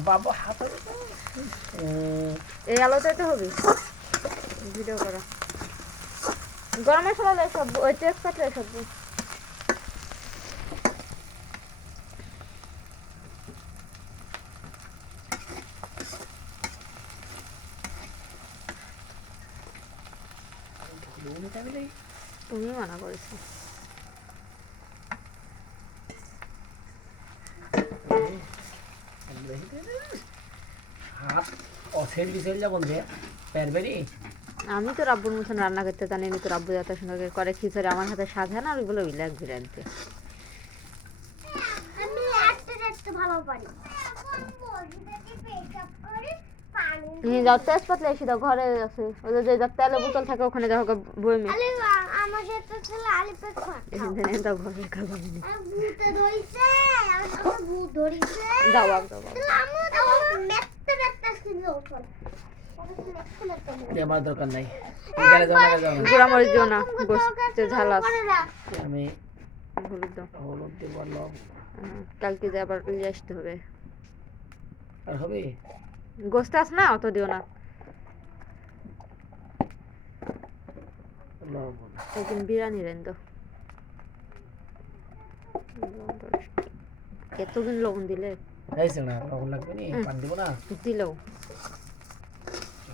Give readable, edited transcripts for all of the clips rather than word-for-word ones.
বাবা হাত এই আলোতে তো হবে ভিডিও করা গরম মশলা লে সব ওই তেজপাতা লে সব তুমি মানা করেছো হাত অসেল বিসেল যা বলবে পারবেনি আমি তো রাব্বুর মতন রান্না করতে জানি না তো রাব্বু যত সুন্দর করে খিচুড়ি আমার হাতে সাধে না আর ওইগুলো বিলাক বিরানতে আমি একটা ভালো পারি যাও তেজপাতা এসে দাও ঘরে আছে ওই যে তেলের বোতল থাকে ওখানে যাও বইমে আমাদের তো ছিল আলি পেট এখানে দাও ঘরে খাবো না ভূত ধরিছে আমি তো ভূত ধরিছে দাও দাও আমি তো মেটতে মেটতে শুনে ওঠল আমার দরকার নাই গেলে যাও না যাও না গুড়া মরিচ দিও না গোস্তে ঝাল আছে আমি হলুদ দাও হলুদ দিব লবণ কালকে যে আবার নিয়ে আসতে হবে আর হবে গোস্ত আছে না অত দিও না লবণ একদিন বিরিয়ানি রেন তো এতদিন লবণ দিলে এইছে না লবণ লাগবে নি পানি দিব না দিলেও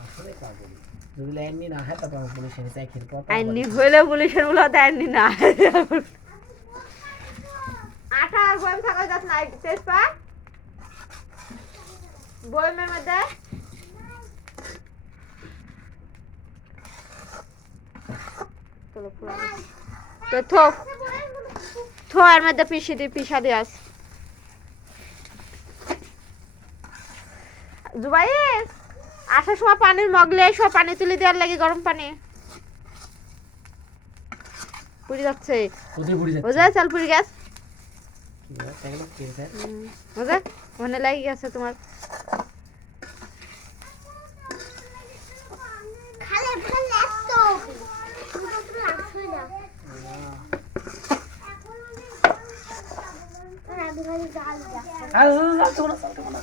আসলে পাগল যদি লাইন না হয় তবে আমি পুলিশ এসে চাই খেতে পাবো আইনি হইলে পুলিশের বলে দেয়নি না আটা আর বয়ম থাকা যাচ্ছে না তেজপাত বয়মের মধ্যে চলো পুরো তো থো এর মধ্যে পিসা দিয়ে আস জুবাই আসার সময় পানির মগলে সব পানি তুলে দেওয়ার লাগে গরম পানি পুরি যাচ্ছে কোথায় পুরি যাচ্ছে ওজা চাল পুরি গ্যাস কি হয় তাহলে কি হয় ওজা ওখানে লাগি গেছে তোমার খালে খালে তো পুরো তো লাগছে না আমি খালি জাল আর যাও না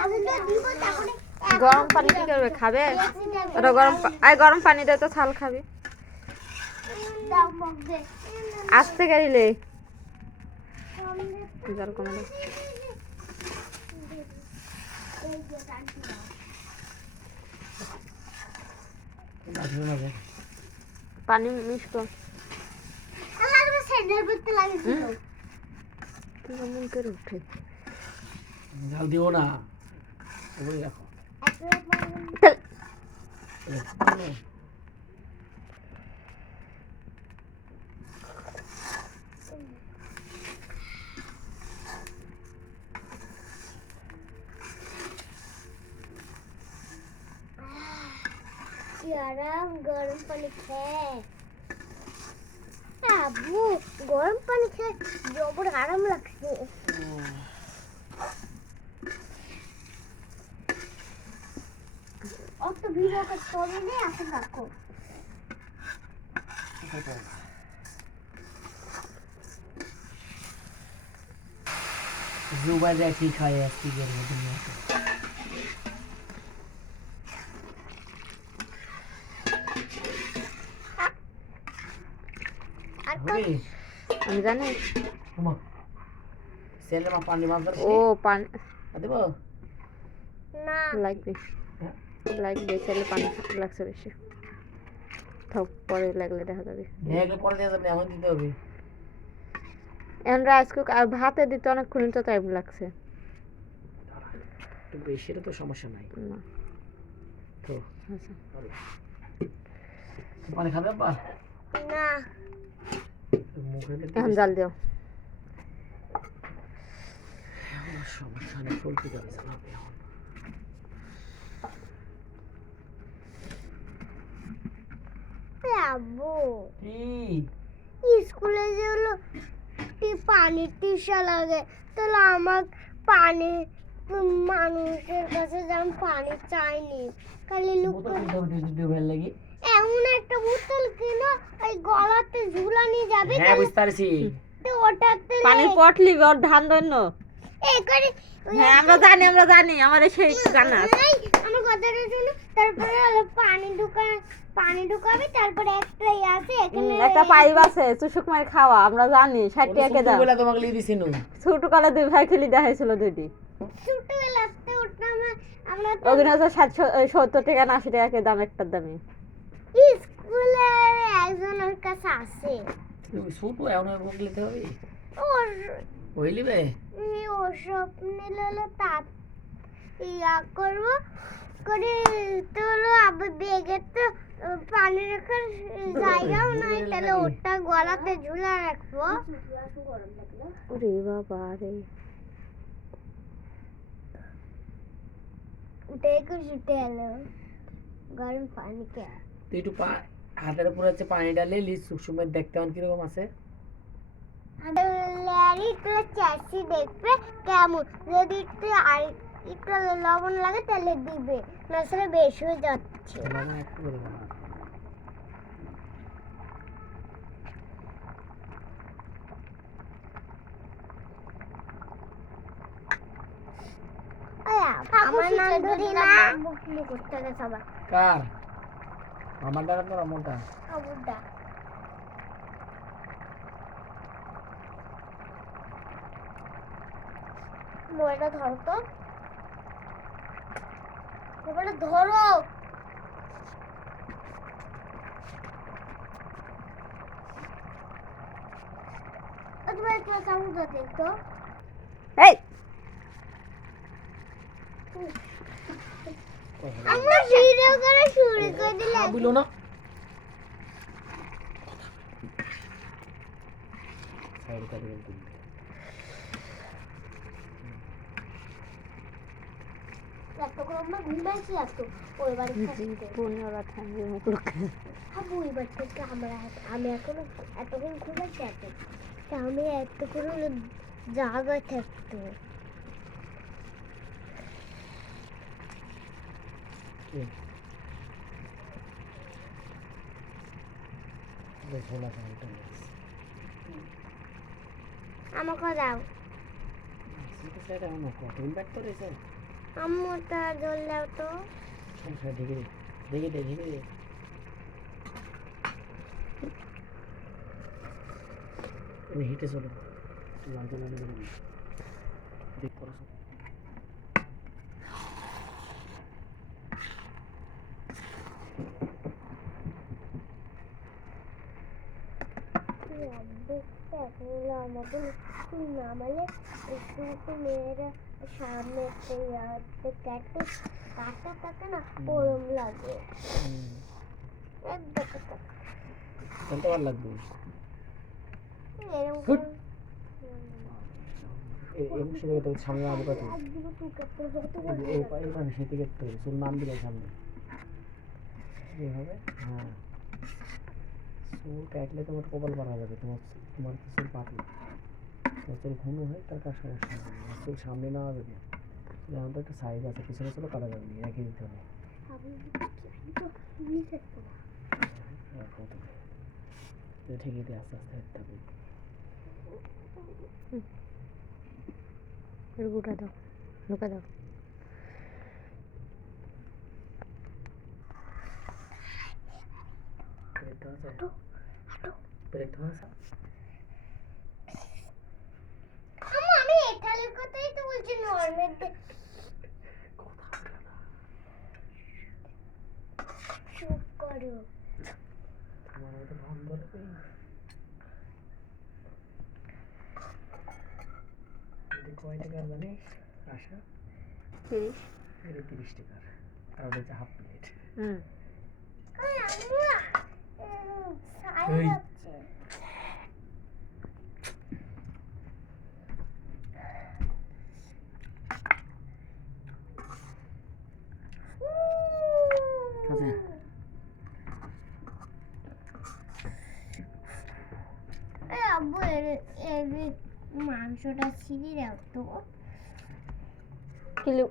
আমি তো দিব তখন গরম পানি কি করবে খাবে ওটা গরম পানি দে তো ছাল খাবি দাও মগ দে আসতে গাড়িলে জল কমে দে পানি মিক্স কর আল্লাহ তুমি স্যান্ডেল পরতে লাগিয়েছিল তুই কেমন করে উঠে জাল দিও না ওই রাখো यार गरम पानी खाए আব্বু গরম পানি খেয়ে জবর আরাম লাগছে অত ভিডিও করতে হবে না এখন রাখো जुबा जैसी खाए ऐसी गर्मी दुनिया को होगी আমি জানি मम्मा सेल में पानी मार दर ও পানি देबो না লাগবে লাগবে ছেলে পানি লাগছে বেশি থাক পরে লাগলে দেখা যাবে নেগে পরে দিয়ে যাবে এখন দিতে হবে এখন রাজকে ভাতে দিতে অনেকক্ষণ তো টাইম লাগছে একটু বেশি তো সমস্যা নাই না তো আচ্ছা পানি খাবে আব্বা না মুখে দিতে এখন জাল দিও সমস্যা নেই ফুলতে যাবে না আব্বু কি স্কুলে যে হলো পানি তৃষা লাগে তাহলে আমার পানি মানুষের কাছে যেমন পানি চাইনি খালি বোতল কিনতে হবে দিতে ভালো লাগে এমন একটা বোতল কিনো ওই গলাতে ঝুলানি যাবে হ্যাঁ বুঝতে পারছি তো ওটাতে পানির পটলি ওর ধান দন্য এই করে হ্যাঁ আমরা জানি আমার সেই জানা আছে। এই, আমার কথাটা শুনো, তারপরে হলো পানি ঢুকাবে, তারপরে একটা ইয়ে আছে এখানে একটা পাইপ আছে চুষুক মার খাওয়া আমরা জানি 60 টাকা দাম। বলে তোমাকে লিয়ে দিছি নু। ছোট কালে দুই ভাই খেলি দেখাইছিল দুইটি। ছোটবেলাতে ওটা আমরা তো ওখানে আছে 70 টাকা না 80 টাকা দাম একটার দামই। স্কুলে একজনের কাছে আছে তুমি ছোট এখন ওরকম লিতে হবে ওর ওই লিবে ওসব নিলে হলো তার ইয়া করবো করে তো হলো আবার বেগের তো পানি রাখার জায়গাও নাই, তাহলে ওটা গলাতে ঝুলা রাখবো। ওরে বাবা রে দেখো ছুটে এলো গরম পানি কে তুই একটু হাতের উপরে হচ্ছে পানি ডালে লিজ সুষুমের দেখতে হন কিরকম আছে। ল্যারি তো চাষি দেখবে কেমন, যদি একটু লবণ লাগে তাহলে দিবে, না সেটা বেশি হয়ে যাচ্ছে। লবণ একটু করে দেবো। আমার নাম ধরি না করতে হবে সবাই কার আমার দ্বারা তোর মোটা খবরটা মোবাইলটা ধরো তো, মোবাইলটা ধরো। তোমার একটা সাউন্ড দেখতো এই আমরা ভিডিও করে শুরু করে দিলাম। বলো না সাইড করে দিন। এত করে আমরা ঘুমাইছি এত ওই বাড়ি থাকতে। পুনরা থাকবে মুখ লুকে। আবু ওই বাড়ি থেকে আমি এখনো এতক্ষণ ঘুমাইছি এত, তা আমি এত করে জায়গায় থাকতো। আমাকে দাও আম্মুটা জল দাও তো। হেঁটে চলো লালতে লাল দেখ করো আমাদের নামালে একটু মেয়েরা সামনে কাটা থাকে না ওরম লাগে। ভালো লাগবে সামনে আলু কাটে সেটি কাটতে হবে চুল নাম দিলে সামনে এইভাবে। হ্যাঁ চুল কাটলে তোমার কপাল পারা যাবে, তোমার চুল পাতলে তোমার চুল ঘন হয় তার কার সমস্যা হবে না। চুল সামনে নেওয়া যাবে, যেমন তো একটা সাইজ আছে, পিছনে চুলও কাটা যাবে না, রেখে দিতে হবে। ঠিকই দিয়ে আস্তে আস্তে হেঁটতে হবে। লুকা দাও লুকা দাও। আমি এটালের কথাই তো বলছি, নর্মেল চুপ করো। কয় টাকার জানিস আশা? 30 টাকার, আর ওটা হচ্ছে হাফ প্লেট। আব্বু মাংসটা ছিঁড়ে দাও তো। কিলো